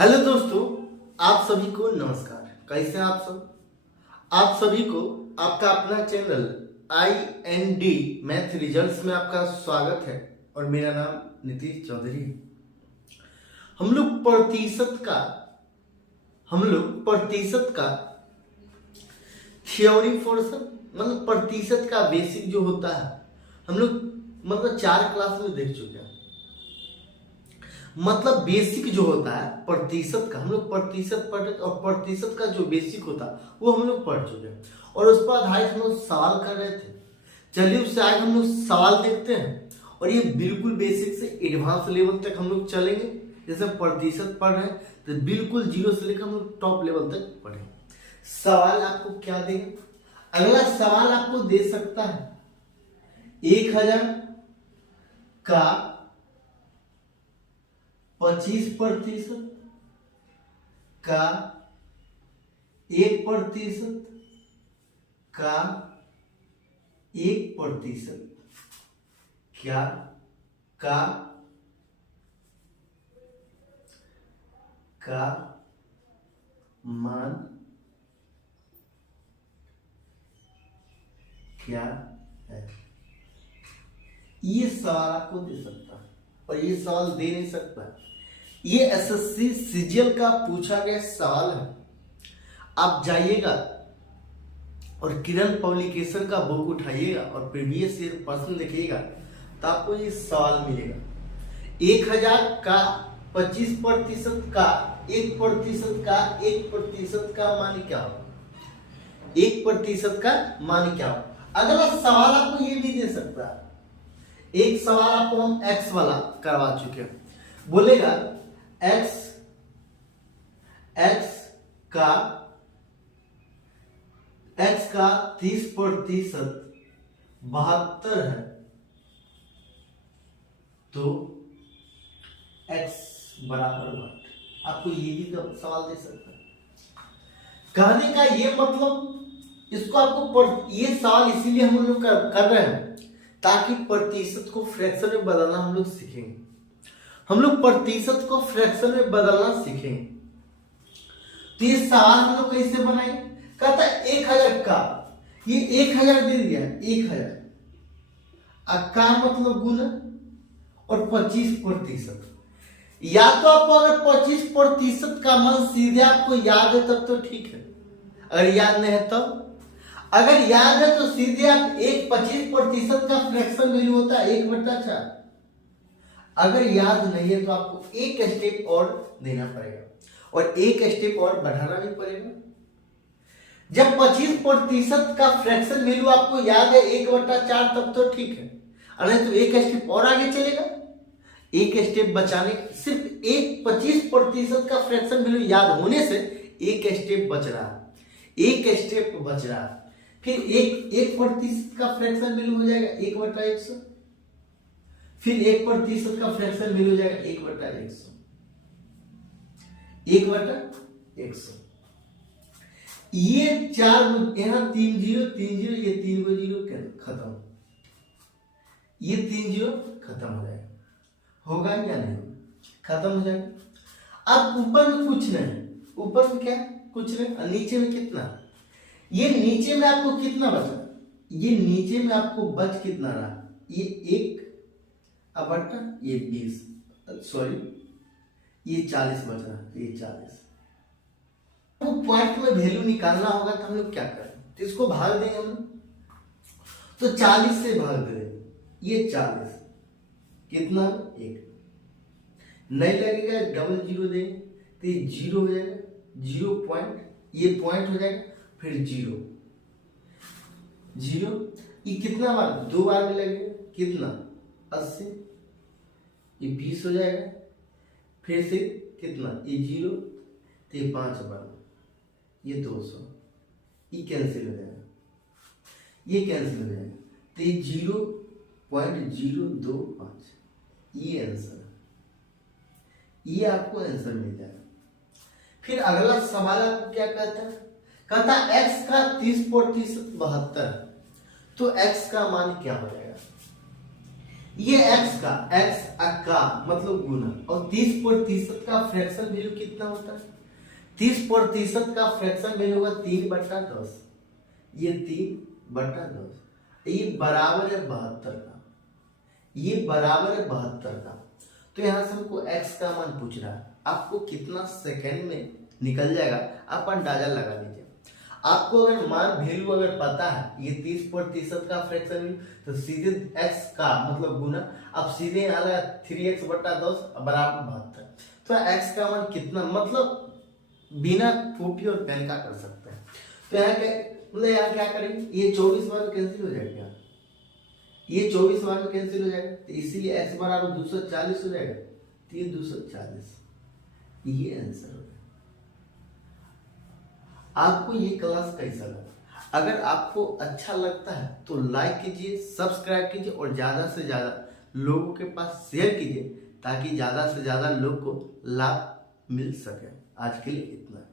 Hello दोस्तों, आप सभी को नमस्कार। कैसे हैं आप सब? आप सभी को आपका अपना चैनल IND मैथ रिजल्ट्स में आपका स्वागत है और मेरा नाम नीतीश चौधरी है। हम लोग प्रतिशत का थ्योरी पोर्शन मतलब प्रतिशत का बेसिक जो होता है हम लोग 4 क्लास में देख चुके हैं। मतलब बेसिक जो होता है प्रतिशत का हम लोग प्रतिशत पढ़ और प्रतिशत का जो बेसिक होता है वो हम लोग पढ़ चुके हैं और उस पर आधारित हम लोग सवाल कर रहे थे। चलिए उससे आगे हम लोग सवाल देखते हैं और ये बिल्कुल बेसिक से एडवांस लेवल तक हम लोग चलेंगे। जैसे प्रतिशत पढ़ रहे हैं तो बिल्कुल जीरो से लेकर हम लोग टॉप लेवल तक पढ़ेंगे। सवाल आपको क्या देंगे? अगला सवाल आपको दे सकता है 1000 का 25% का 1% का 1% क्या का मान क्या है? ये सवाल आपको दे सकता है और ये सवाल दे नहीं सकता। ये SSC CGL का पूछा गया सवाल है। आप जाइएगा और किरण पब्लिकेशन का बुक उठाइएगा और प्रीवियस ईयर प्रश्न देखिएगा तो आपको ये सवाल मिलेगा। 1000 का 25% का 1% का 1% का मान क्या हो? 1% का मान क्या हो? अगला सवाल आपको ये भी दे सकता है। एक सवाल आपको हम x वाला करवा चुके हैं। बोलेगा x का 30% 72 है तो x बराबर 1। आपको ये भी सवाल दे सकता है। कहने का ये मतलब इसको आपको ये सवाल इसीलिए हम लोग कर रहे हैं ताकि प्रतिशत को फ्रैक्शन में बदलना हम लोग सीखेंगे। हम लोग प्रतिशत को फ्रैक्शन में बदलना सीखेंगे। तो ये सवाल हम लोग कैसे बनाएंगे? कहता है 1000 का, ये 1000 दे दिया 1000 का मतलब गुना और 25%। या तो आपको अगर 25% का मान सीधे आपको याद है तब तो ठीक है, अगर याद नहीं है तब। अगर याद है तो सीधे आप 25% का फ्रैक्शन वैल्यू होता है 1/4। अगर याद नहीं है तो आपको एक स्टेप और देना पड़ेगा और एक स्टेप और बढ़ाना भी पड़ेगा। जब 25% का फ्रैक्शन वैल्यू आपको याद है 1/4 तब तो ठीक है, अरे तो एक स्टेप और आगे चलेगा। एक स्टेप बचाने सिर्फ एक 25% का फ्रैक्शन वैल्यू याद होने से एक स्टेप बच रहा है, एक स्टेप बच रहा है। फिर 1% का फ्रैक्शन वैल्यू हो जाएगा 1/100। फिर 1% का फ्रैक्शन वैल्यू हो जाएगा 1/100। 1/100 ये 4 यहाँ 3 0 3 0 ये 3 को 0 खत्म, ये 3 0 खत्म हो जाएगा। होगा या नहीं? खत्म हो जाएगा। अब ऊपर में कुछ नहीं, ऊपर में क्या कुछ नहीं, नीचे में कितना? ये नीचे में आपको कितना बचा? ये नीचे में आपको बच कितना रहा? ये 1 ये 20 सॉरी ये 40 बच रहा, ये 40। तो पॉइंट में वैल्यू निकालना होगा तो हम लोग क्या करें? तो इसको भाग देंगे हम लोग, तो 40 से भाग देंगे। ये 40 कितना? 1 नहीं लगेगा, डबल 0 देंगे तो ये 0 हो जाएगा, 0 पॉइंट, ये पॉइंट हो जाएगा, फिर 0 0। ये कितना बार? 2 बार में लगेगा, कितना? 80, ये 20 हो जाएगा। फिर से कितना? ये 0 तो ये 5 बार, ये 200, ये कैंसिल हो जाएगा, ये कैंसिल हो जाएगा तो ये 0.025 ये आंसर, ये आपको आंसर मिल जाएगा। फिर अगला सवाल आपको क्या कहता है? कहता है x का 30% 72 तो x का मान क्या हो जाएगा? ये x का मतलब गुना, और 30% का फ्रैक्शन वैल्यू कितना होता है? 30% का फ्रैक्शन वैल्यू होगा 3/10। ये 3/10, ये बराबर है 72 का, ये बराबर है 72 का। तो यहाँ से हमको x का मान पूछ रहा है, आपको कितना सेकेंड में निकल जाएगा आप अंदाजा लगा लीजिए। आपको अगर मान वैल्यू अगर पता है ये 30% का फ्रैक्शन तो सीधे x का मतलब गुना, अब सीधे यहाँ लगा 3x/10 बराबर 72। तो x का मान कितना, मतलब बिना कॉपी और पेन का कर सकते हैं। तो यहाँ क्या मतलब यहाँ क्या करेंगे, ये 24 बार कैंसिल हो जाएगा, ये 24 बार कैंसिल हो जाएगा, तो इसीलिए x बराबर 240 हो जाएगा। तो ये 240, ये आंसर हो गया। आपको ये क्लास कैसा लगा? अगर आपको अच्छा लगता है तो लाइक कीजिए, सब्सक्राइब कीजिए और ज़्यादा से ज़्यादा लोगों के पास शेयर कीजिए, ताकि ज़्यादा से ज़्यादा लोग को लाभ मिल सके। आज के लिए इतना।